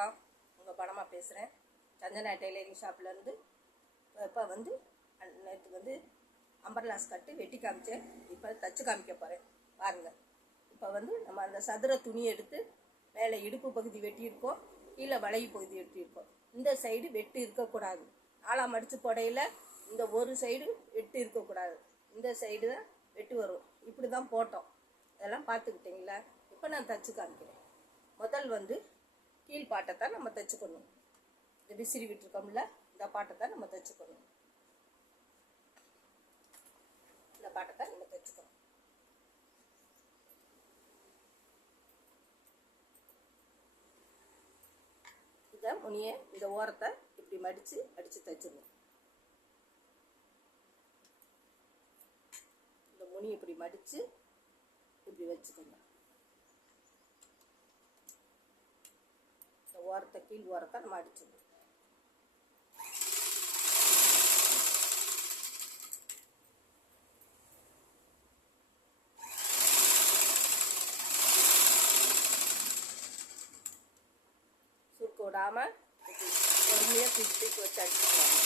வணக்கம். உங்கள் பணமாக பேசுகிறேன். சந்தனா டெய்லரிங் ஷாப்லேருந்து. இப்போ வந்து நேற்று வந்து அம்பர்லாஸ் கட்டு வெட்டி காமிச்சேன். இப்போ தச்சு காமிக்க போகிறேன் பாருங்கள். இப்போ வந்து நம்ம அந்த சதுர துணி எடுத்து மேலே இடுப்பு பகுதி வெட்டியிருக்கோம், கீழே வளைவு பகுதி வெட்டியிருக்கோம். இந்த சைடு வெட்டு இருக்கக்கூடாது. 4ஆம் மடித்து போடையில் இந்த ஒரு சைடு வெட்டு இருக்கக்கூடாது, இந்த சைடு தான் வெட்டு வரும். இப்படி தான் போட்டோம். அதெல்லாம் பார்த்துக்கிட்டிங்களா? இப்போ நான் தச்சு காமிக்கிறேன். முதல் வந்து கீழ் பாட்டை தான் நம்ம தைச்சுக்கணும். இந்த விசிறி விட்டுருக்கோம்ல, இந்த பாட்டை தான் நம்ம தைச்சுக்கணும். இந்த பாட்டை தான் நம்ம தைச்சுக்கணும். இதை முனியை இந்த ஓரத்தை இப்படி மடித்து அடித்து தைச்சிடணும். இந்த முனி இப்படி மடித்து இப்படி வச்சுக்கணும். இந்த ஓரத்தை கீழ் ஓரத்தை நம்ம அடிச்சிடணும். சுருக்கு விடாமல் பொறுமையாக தூக்கி வச்சு அடிச்சுக்கலாம்.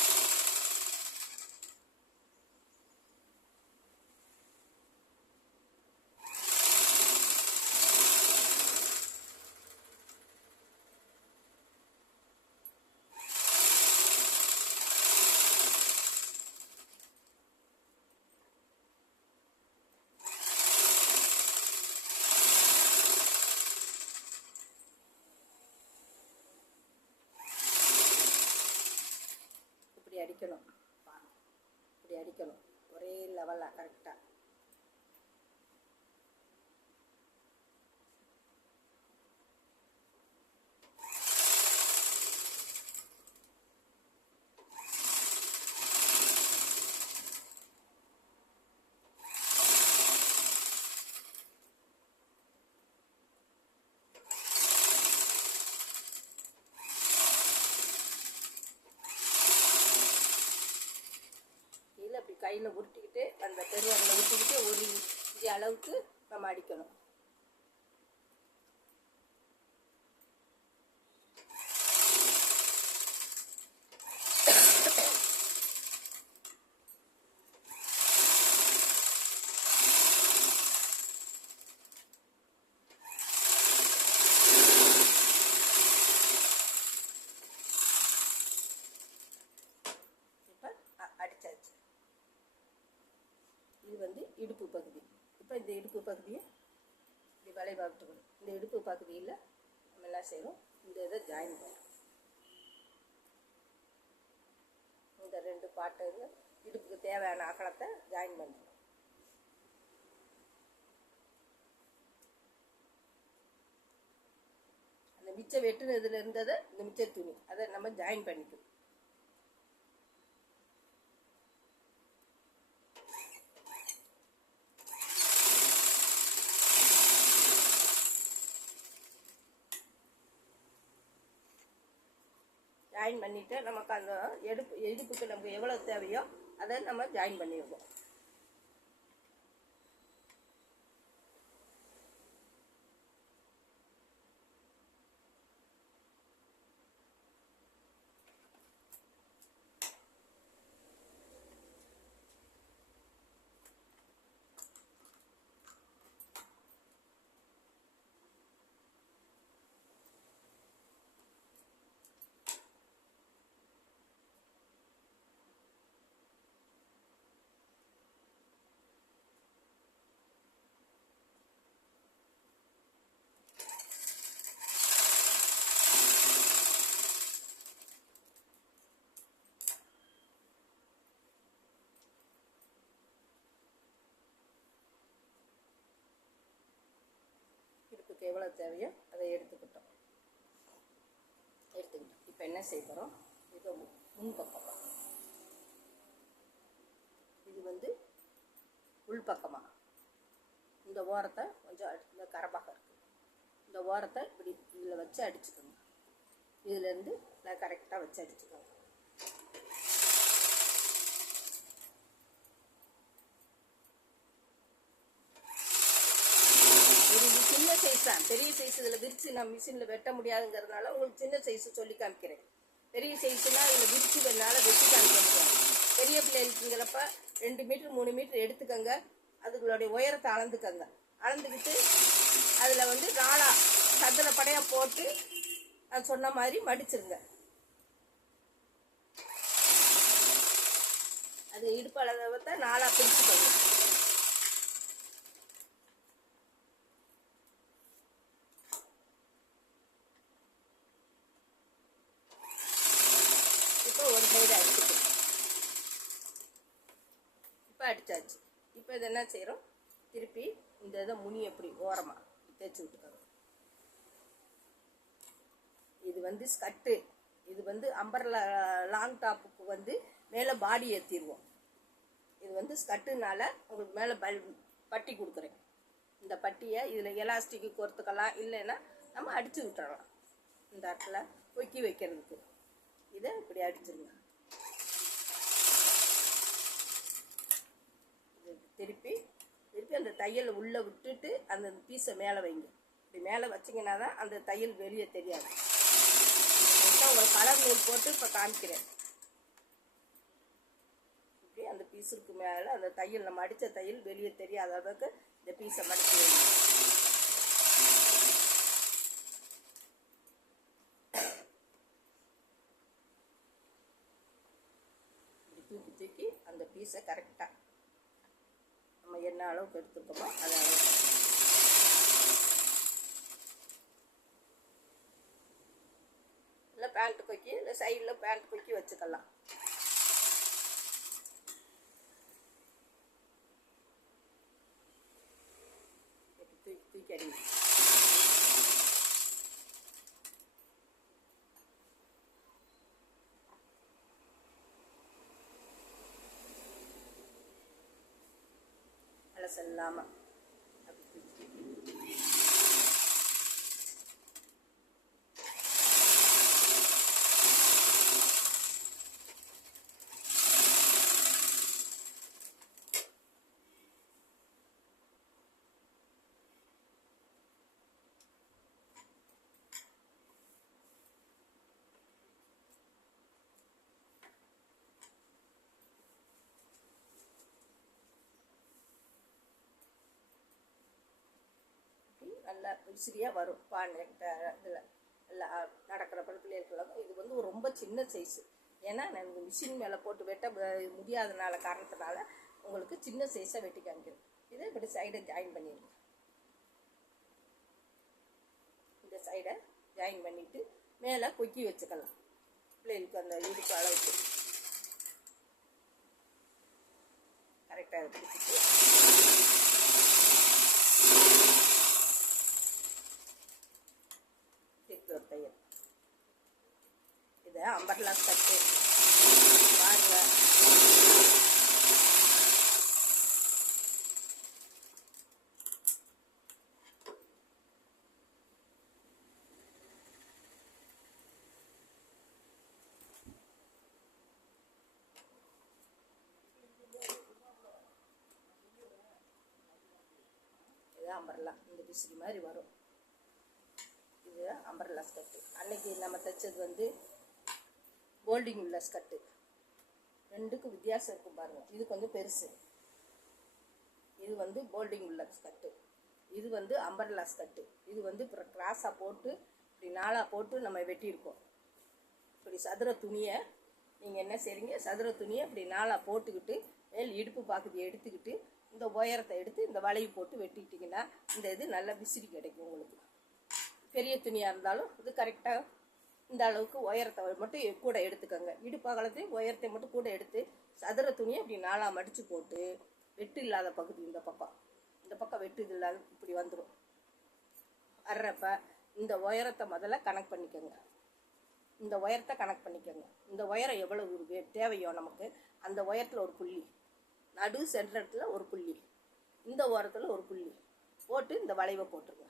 அடிக்கணும், இப்படி அடிக்கணும் ஒரே லெவலாக கரெக்டாக. கையில் உருட்டிக்கிட்டு அந்த பெருவரில் உருட்டிக்கிட்டு 1 இன்ச்சு அளவுக்கு நம்ம அடிக்கணும். இது வந்து இடுப்பு பகுதி. இப்போ இந்த இடுப்பு பகுதியை இப்படி வளைவாக விட்டுக்கணும். இந்த இடுப்பு பகுதியில் நம்ம என்ன செய்யணும், இந்த இதை ஜாயின் பண்ணணும். இந்த 2 பாட்டு இடுப்புக்கு தேவையான அகலத்தை ஜாயின் பண்ணணும். அந்த மிச்சம் வெட்டுனதுல இருந்ததை இந்த மிச்ச துணி அதை நம்ம ஜாயின் பண்ணிக்கணும். ஜாயின் பண்ணிவிட்டு நமக்கு அந்த இடுப்புக்கு நமக்கு எவ்வளோ தேவையோ அதை நம்ம ஜாயின் பண்ணிடுவோம். இடுப்புக்கு எவ்வளோ தேவையோ அதை எடுத்துக்கிட்டோம். இப்போ என்ன செய்ய போகிறோம், இது முன்பக்கம், இது வந்து உள்பக்கமாக இந்த ஓரத்தை கொஞ்சம் இந்த கரப்பாக இருக்குது, இந்த ஓரத்தை இப்படி இதில் வச்சு அடிச்சுக்கோங்க. இதுலேருந்து நான் கரெக்டாக வச்சு அடிச்சுக்கோங்க. தான். பெரிய சைஸ் இதில் விரித்து நான் மிஷினில் வெட்ட முடியாதுங்கிறதுனால உங்களுக்கு சின்ன சைஸு சொல்லி காமிக்கிறேன். பெரிய சைஸ்னால் இதில் விரித்து வேணால வெட்டி காமிக்க முடியாது. பெரிய பிள்ளைகளுக்குங்கிறப்ப 2 மீட்டர் 3 மீட்டர் எடுத்துக்கங்க. அதுகளுடைய உயரத்தை அளந்துக்கங்க. அளந்துக்கிட்டு அதில் வந்து 4 சதுர படையாக போட்டு நான் சொன்ன மாதிரி மடிச்சிருங்க. அது இடுப்பு அளவை 4 பிரிச்சுக்கோங்க. இப்போ ஒரு சைடு அடிச்சுட்டு இப்போ அடிச்சாச்சு. இப்போ இது என்ன செய்கிறோம், திருப்பி இந்த இதை முனி எப்படி ஓரமாக தேய்ச்சி விட்டுக்கோங்க. இது வந்து ஸ்கர்ட்டு. இது வந்து அம்பர்லா லாங் டாப்புக்கு வந்து மேலே பாடி ஏற்றிடுவோம். இது வந்து ஸ்கர்ட்டுனால உங்களுக்கு மேலே பட்டி கொடுக்குறேன். இந்த பட்டியை இதில் எலாஸ்டிக்கு கோர்த்துக்கலாம், இல்லைன்னா நம்ம அடித்து விட்டுறலாம். இந்த இடத்துல கொக்கி வைக்கிறதுக்கு இதை இப்படி அடிச்சிருங்க. திருப்பி அந்த தையலை உள்ளே விட்டுட்டு அந்த பீஸை மேலே வைங்க. இப்படி மேலே வச்சிங்கன்னா தான் அந்த தையல் வெளியே தெரியாது. ஒரு கலர் நூல் போட்டு இப்போ காமிக்கிறேன். இப்படி அந்த பீஸுக்கு மேலே அந்த தையல் நம்ம அடித்த தையல் வெளியே தெரியாத அளவுக்கு இந்த பீஸை மடித்து வைங்க. இப்படி தூக்கி அந்த பீஸை கரெக்டாக நம்ம என்ன அளவுக்கு எடுத்துருக்கோமோ அதை அளவுக்கு இல்லை பேண்ட் கொக்கி இல்லை சைடில் பேண்ட் கொக்கி வச்சுக்கலாம். தூக்கி அடிங்க. அலசல்லாமல் நல்லா விசிறியாக வரும். இதில் நல்லா நடக்கிற பிள்ளைகளுக்கு இது வந்து ரொம்ப சின்ன சைஸு. ஏன்னா நான் மிஷின் மேலே போட்டு வெட்ட முடியாதனால காரணத்தினால உங்களுக்கு சின்ன சைஸாக வெட்டி காமிக்கிறேன். இதை இப்படி சைடை ஜாயின் பண்ணிடுங்க. இந்த சைடை ஜாயின் பண்ணிவிட்டு மேலே கொக்கி வச்சுக்கலாம். பிள்ளைகளுக்கு அந்த இடுப்பு அளவுக்கு கரெக்டாக பிடிச்சிட்டு தையல். இதை அம்பர்லா ஸ்கர்ட்டு பாருங்க. இது அம்பர்லா இந்த பிசிறி மாதிரி வரும். இது அம்பர்லா ஸ்கர்ட்டு. அன்னைக்கு நம்ம தைச்சது வந்து போல்டிங் உள்ள ஸ்கர்ட்டு. ரெண்டுக்கும் வித்தியாசம் இருக்கும் பாருங்கள். இது கொஞ்சம் பெருசு. இது வந்து போல்டிங் உள்ள ஸ்கர்ட்டு. இது வந்து அம்பர்லா ஸ்கர்ட்டு. இது வந்து இப்போ கிராஸாக போட்டு இப்படி 4 போட்டு நம்ம வெட்டியிருக்கோம். இப்படி சதுர துணியை நீங்கள் என்ன செய்றீங்க, சதுர துணியை இப்படி 4 போட்டுக்கிட்டு மேல் இடுப்பு பாக்குதியை எடுத்துக்கிட்டு இந்த உயரத்தை எடுத்து இந்த வளைவு போட்டு வெட்டிட்டிங்கன்னா இந்த இது நல்லா விசிறி கிடைக்கும் உங்களுக்கு. பெரிய துணியாக இருந்தாலும் இது கரெக்டாக இந்த அளவுக்கு உயரத்தை மட்டும் கூட எடுத்துக்கோங்க. இடுப்பு அகலத்தையும் உயரத்தை மட்டும் கூட எடுத்து சதுர துணியை இப்படி 4 மடித்து போட்டு வெட்டு இல்லாத பகுதி இந்த பக்கம் வெட்டு இல்லாத இப்படி வந்துடும். வர்றப்ப இந்த உயரத்தை முதல்ல கணக்கு பண்ணிக்கோங்க. இந்த உயரத்தை கணக்கு பண்ணிக்கோங்க. இந்த உயரம் எவ்வளவு தேவையோ நமக்கு அந்த உயரத்தில் ஒரு புள்ளி, நடு சென்டரத்தில் ஒரு புள்ளி, இந்த ஓரத்தில் ஒரு புள்ளி போட்டு இந்த வளைவை போட்டுருங்க.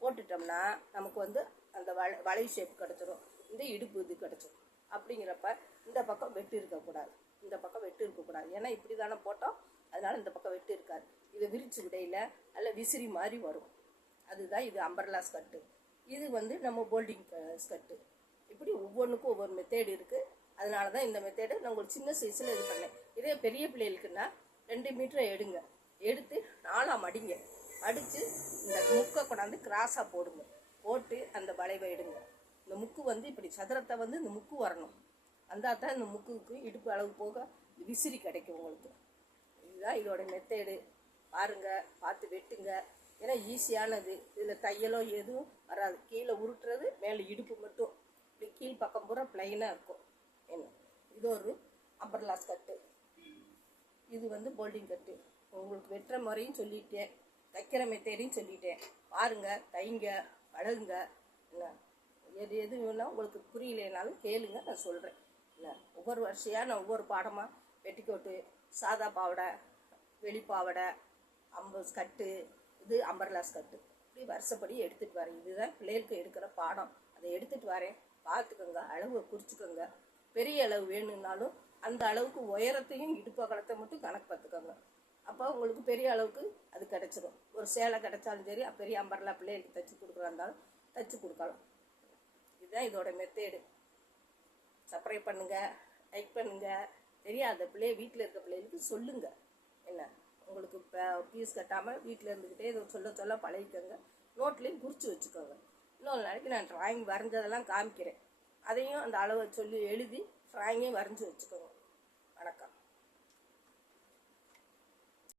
போட்டுட்டோம்னா நமக்கு வந்து அந்த வளைவு ஷேப் கிடச்சிரும். இந்த இடுப்பு இது கிடச்சிரும். அப்படிங்கிறப்ப இந்த பக்கம் வெட்டு இருக்கக்கூடாது, இந்த பக்கம் வெட்டு இருக்கக்கூடாது. ஏன்னா இப்படி தானே போட்டோம், அதனால் இந்த பக்கம் வெட்டு இருக்காது. இதை விரிச்சு விடையில் நல்ல விசிறி மாதிரி வரும். அதுதான் இது அம்பர்லா ஸ்கர்ட்டு. இது வந்து நம்ம போல்டிங் ஸ்கர்ட்டு. இப்படி ஒவ்வொன்றுக்கும் ஒவ்வொரு மெத்தேடு இருக்குது. அதனால தான் இந்த மெத்தேடு நான் உங்களுக்கு சின்ன சைஸில் இது பண்ணேன். இதே பெரிய பிள்ளைகளுக்குன்னா 2 மீட்டரை எடுங்க, எடுத்து 4ஆக மடிங்க, மடித்து இந்த முக்கை கொண்டாந்து கிராஸாக போடுங்க, போட்டு அந்த வளைவை எடுங்க. இந்த முக்கு வந்து இப்படி சதுரத்தை வந்து இந்த முக்கு வரணும், வந்தால் தான் இந்த முக்குக்கு இடுப்பு அளவு போக விசிறி கிடைக்கும் உங்களுக்கு. இதுதான் இதோட மெத்தேடு. பாருங்கள், பார்த்து வெட்டுங்க. ஏன்னா ஈஸியானது. இதில் தையலோ எதுவும் வராது. கீழே உருட்டுறது, மேலே இடுப்பு மட்டும் இப்படி கீழ் பக்கம் பூரா ப்ளைனாக இருக்கும். என்ன இது ஒரு அம்பர்லா ஸ்கர்ட்டு. இது வந்து போல்டிங் கட்டு. உங்களுக்கு வெட்டுற முறையும் சொல்லிட்டேன், தைக்கிற மெத்தேடையும் சொல்லிட்டேன். பாருங்கள், தைங்க, பழகுங்க. என்ன எது வேணால் உங்களுக்கு புரியலைனாலும் கேளுங்க, நான் சொல்கிறேன். என்ன ஒவ்வொரு வருஷையாக நான் ஒவ்வொரு பாடமாக பெட்டிக்கோட்டு, சாதா பாவடை, வெளிப்பாவடை, ஸ்கர்ட்டு, இது அம்பர்லா ஸ்கர்ட்டு, இப்படி வருஷப்படி எடுத்துகிட்டு வரேன். இதுதான் பிள்ளைகளுக்கு எடுக்கிற பாடம். அதை எடுத்துகிட்டு வரேன், பார்த்துக்கோங்க, அளவை குறிச்சிக்கோங்க. பெரிய அளவு வேணும்னாலும் அந்த அளவுக்கு உயரத்தையும் இடுப்பு அகலத்தை மட்டும் கணக்கு பார்த்துக்கோங்க. அப்போ உங்களுக்கு பெரிய அளவுக்கு அது கிடச்சிடும். ஒரு சேலை கிடைச்சாலும் சரி, பெரிய அம்பர்லா பிள்ளைகளுக்கு தைச்சி கொடுக்குறா இருந்தாலும் தைச்சி கொடுக்கலாம். இதுதான் இதோட மெத்தேடு. சப்ஸ்கிரைப் பண்ணுங்கள், லைக் பண்ணுங்கள். தெரியாத பிள்ளைய வீட்டில் இருக்க பிள்ளைகளுக்கு சொல்லுங்கள். என்ன உங்களுக்கு இப்போ ஃபீஸ் கட்டாமல் வீட்டில் இருந்துக்கிட்டே இதை சொல்ல பழகிக்கோங்க. நோட்லேயும் குறித்து வச்சுக்கோங்க. இன்னொரு நாளைக்கு நான் ட்ராயிங் வரைஞ்சதெல்லாம் காமிக்கிறேன். அதையும் அந்த அளவை சொல்லி எழுதி ட்ராயிங்கையும் வரைஞ்சி வச்சுக்கோங்க.